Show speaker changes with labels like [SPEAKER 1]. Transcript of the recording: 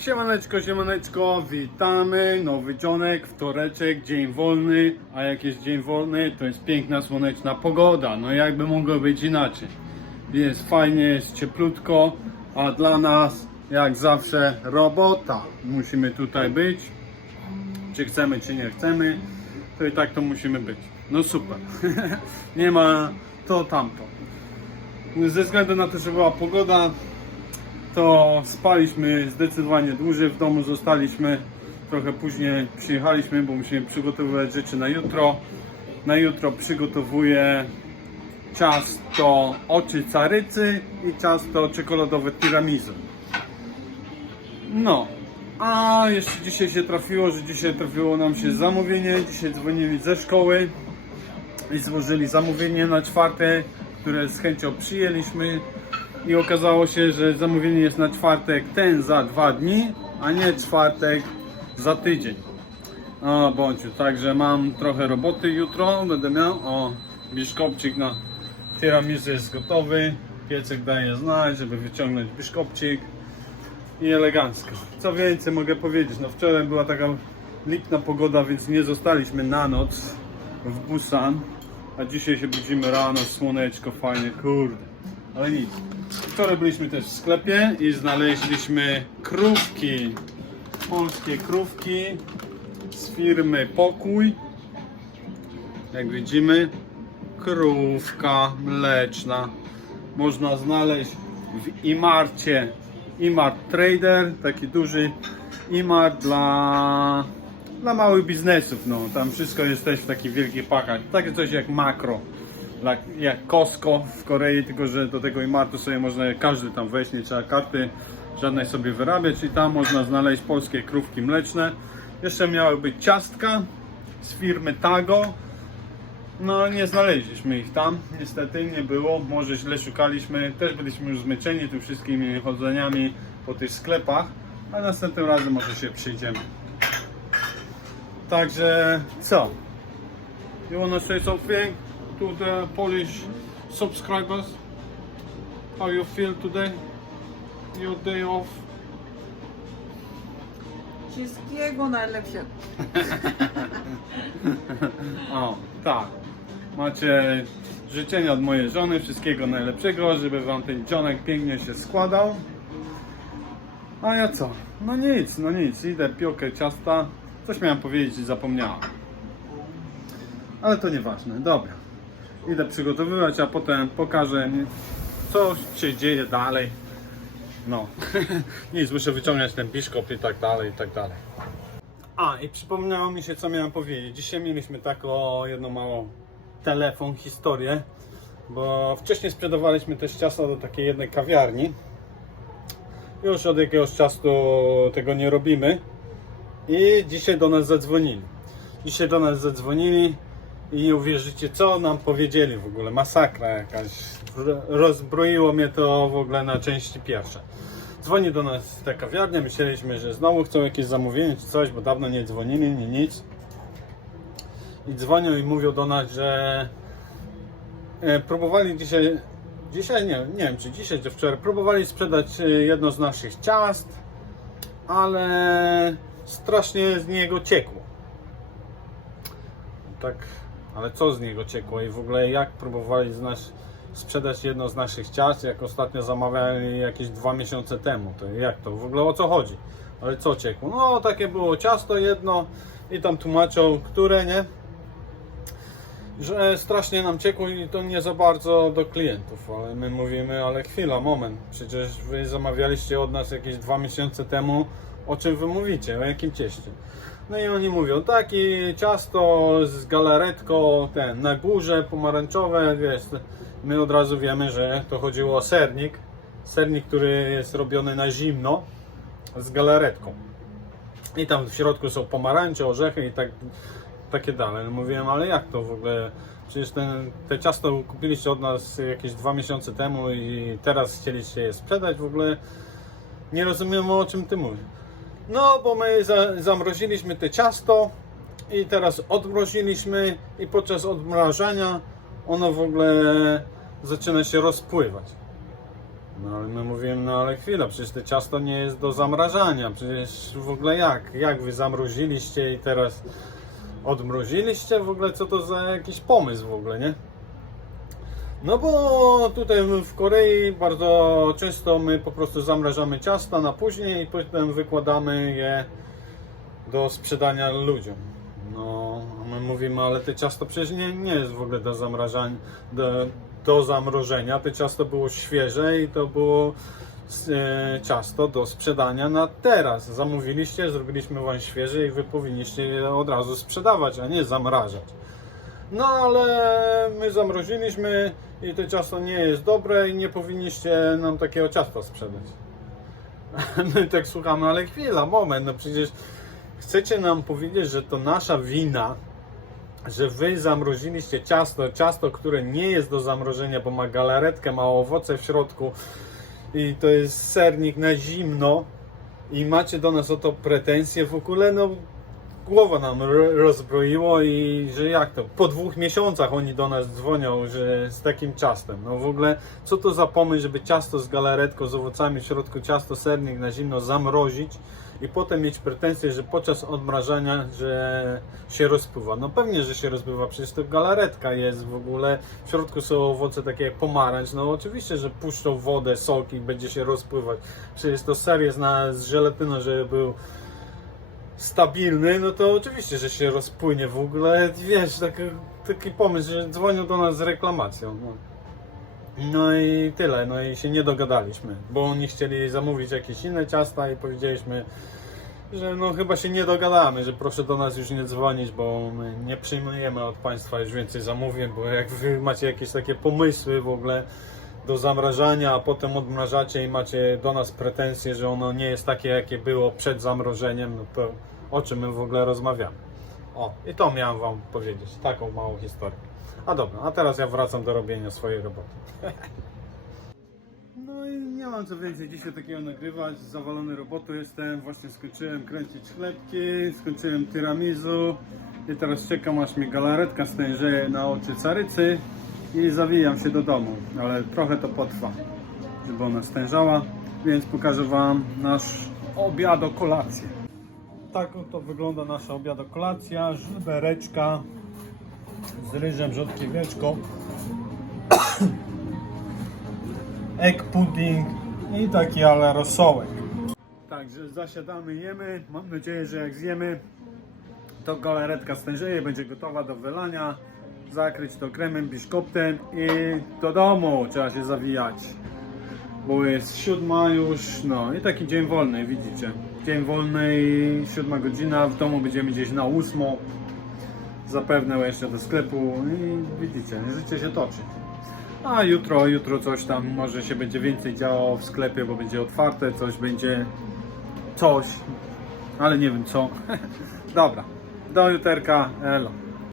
[SPEAKER 1] Siemaneczko, siemaneczko, witamy, nowy dzionek, wtoreczek, dzień wolny, a jak jest dzień wolny, to jest piękna, słoneczna pogoda, no jakby mogło być inaczej. Jest fajnie, jest cieplutko, a dla nas, jak zawsze, robota. Musimy tutaj być, czy chcemy, czy nie chcemy, to i tak to musimy być. No super, nie ma to tamto. Ze względu na to, że była pogoda, to spaliśmy zdecydowanie dłużej w domu, zostaliśmy trochę później przyjechaliśmy, bo musimy przygotowywać rzeczy na jutro. Na jutro przygotowuję ciasto oczy carycy i ciasto czekoladowe tiramisu. No, a jeszcze dzisiaj się trafiło, że dzisiaj trafiło nam się zamówienie. Dzisiaj dzwonili ze szkoły i złożyli zamówienie na czwartek, które z chęcią przyjęliśmy. I okazało się, że zamówienie jest na czwartek ten za dwa dni, a nie czwartek za tydzień. O, bądź, także mam trochę roboty jutro, będę miał. O, biszkopcik na tiramisu jest gotowy. Piecek daje znać, żeby wyciągnąć biszkopcik i elegancko. Co więcej mogę powiedzieć, no wczoraj była taka lipna pogoda, więc nie zostaliśmy na noc w Busan, a dzisiaj się budzimy rano, słoneczko fajnie, kurde, ale nic. Wczoraj byliśmy też w sklepie i znaleźliśmy krówki, polskie krówki z firmy Pokój. Jak widzimy, krówka mleczna. Można znaleźć w Imarcie. Imart Trader, taki duży Imart dla, dla małych biznesów. No, tam wszystko jest też w takich wielkich pakach. Takie coś jak makro. Jak, Costco w Korei, tylko że do tego Imartu sobie można każdy tam wejść, nie trzeba karty żadnej sobie wyrabiać i tam można znaleźć polskie krówki mleczne. Jeszcze miały być ciastka z firmy Tago. No nie znaleźliśmy ich tam, niestety nie było, może źle szukaliśmy, też byliśmy już zmęczeni tym wszystkimi chodzeniami po tych sklepach, a następnym razem może się przyjdziemy. Także co? You wanna say something to the Polish subscribers? How you feel today? Your day off?
[SPEAKER 2] Wszystkiego najlepszego.
[SPEAKER 1] O, tak. Macie życzenia od mojej żony, wszystkiego najlepszego, żeby wam ten dzionek pięknie się składał. A ja co? No nic, no nic, idę piokę ciasta. Coś miałem powiedzieć i zapomniałem. Ale to nieważne, dobra. Idę przygotowywać, a potem pokażę co się dzieje dalej. No, nic, muszę wyciągnąć ten biszkop i tak dalej, i tak dalej. A, i przypomniało mi się, co miałem powiedzieć. Dzisiaj mieliśmy taką jedną małą telefon, historię, bo wcześniej sprzedawaliśmy też ciasto do takiej jednej kawiarni. Już od jakiegoś czasu tego nie robimy. I dzisiaj do nas zadzwonili. Dzisiaj do nas zadzwonili i uwierzycie, co nam powiedzieli w ogóle. Masakra jakaś. Rozbroiło mnie to w ogóle na części pierwsze. Dzwoni do nas ta kawiarnia, myśleliśmy, że znowu chcą jakieś zamówienie czy coś, bo dawno nie dzwonili, nie nic. I dzwonią i mówią do nas, że e, próbowali dzisiaj, dzisiaj nie, nie wiem czy dzisiaj czy wczoraj, próbowali sprzedać e, jedno z naszych ciast, ale strasznie z niego ciekło. Tak, ale co z niego ciekło i w ogóle jak próbowali sprzedać jedno z naszych ciast, jak ostatnio zamawiali jakieś dwa miesiące temu. To jak to? W ogóle o co chodzi? Ale co ciekło? No takie było ciasto jedno i tam tłumaczą, które nie? Że strasznie nam ciekło i to nie za bardzo do klientów, ale my mówimy, ale chwila, moment, przecież wy zamawialiście od nas jakieś dwa miesiące temu, o czym wy mówicie, o jakim cieście? No i oni mówią, takie ciasto z galaretką, ten, na górze, pomarańczowe, wiesz, my od razu wiemy, że to chodziło o sernik, sernik, który jest robiony na zimno, z galaretką. I tam w środku są pomarańcze, orzechy i tak, takie dalej. No mówiłem, ale jak to w ogóle? Przecież ten, te ciasto kupiliście od nas jakieś dwa miesiące temu i teraz chcieliście je sprzedać w ogóle. Nie rozumiem o czym ty mówisz. No, bo my za, zamroziliśmy te ciasto i teraz odmroziliśmy i podczas odmrażania ono w ogóle zaczyna się rozpływać. No ale my mówimy, no ale chwila, przecież to ciasto nie jest do zamrażania, przecież w ogóle jak? Jak wy zamroziliście i teraz odmroziliście? W ogóle co to za jakiś pomysł w ogóle, nie? No bo tutaj w Korei bardzo często my po prostu zamrażamy ciasta na później i potem wykładamy je do sprzedania ludziom. No, my mówimy, ale te ciasto przecież nie, nie jest w ogóle do zamrażania, do, do zamrożenia. To ciasto było świeże i to było e, ciasto do sprzedania na teraz. Zamówiliście, zrobiliśmy wam świeże i wy powinniście je od razu sprzedawać, a nie zamrażać. No ale my zamroziliśmy i to ciasto nie jest dobre i nie powinniście nam takiego ciasta sprzedać. My tak słuchamy, ale chwila, moment, no przecież chcecie nam powiedzieć, że to nasza wina, że wy zamroziliście ciasto, ciasto, które nie jest do zamrożenia, bo ma galaretkę, ma owoce w środku i to jest sernik na zimno i macie do nas o to pretensje w ogóle, no głowa nam ro- rozbroiło i że jak to, po dwóch miesiącach oni do nas dzwonią, że z takim ciastem. No w ogóle, co to za pomysł, żeby ciasto z galaretką, z owocami w środku, ciasto sernik na zimno zamrozić i potem mieć pretensje, że podczas odmrażania, że się rozpływa. No pewnie, że się rozpływa, przecież to galaretka jest w ogóle, w środku są owoce takie jak pomarańcz, no oczywiście, że puszczą wodę, sok i będzie się rozpływać. Przecież to ser jest na, z żelatyną, żeby był stabilny, no to oczywiście, że się rozpłynie w ogóle. Wiesz, taki, taki pomysł, że dzwonią do nas z reklamacją. No. no i tyle, no i się nie dogadaliśmy, bo oni chcieli zamówić jakieś inne ciasta i powiedzieliśmy, że no chyba się nie dogadamy, że proszę do nas już nie dzwonić, bo my nie przyjmujemy od Państwa już więcej zamówień, bo jak Wy macie jakieś takie pomysły w ogóle do zamrażania, a potem odmrażacie i macie do nas pretensje, że ono nie jest takie, jakie było przed zamrożeniem, no to o czym my w ogóle rozmawiamy. O, i to miałem Wam powiedzieć, taką małą historię. A dobra, a teraz ja wracam do robienia swojej roboty. No i nie mam co więcej dzisiaj takiego nagrywać, zawalony robotą jestem, właśnie skończyłem kręcić chlebki, skończyłem tiramisu i teraz czekam aż mi galaretka stężeje na oczy carycy i zawijam się do domu, ale trochę to potrwa, żeby ona stężała, więc pokażę Wam nasz obiado kolację. Tak oto wygląda nasza obiado kolacja, żelbereczka z ryżem, rzodkieweczką egg pudding i taki ale rosołek. Także zasiadamy, jemy. Mam nadzieję, że jak zjemy, to galaretka stężeje, będzie gotowa do wylania. Zakryć to kremem biszkoptem i do domu trzeba się zawijać. Bo jest siódma już, no i taki dzień wolny, widzicie. Dzień wolny i siódma godzina, w domu będziemy gdzieś na ósmą. Zapewne jeszcze do sklepu i widzicie, życie się toczy. A jutro, jutro coś tam może się będzie więcej działo w sklepie, bo będzie otwarte, coś będzie coś, ale nie wiem co. Dobra, do juterka, elo.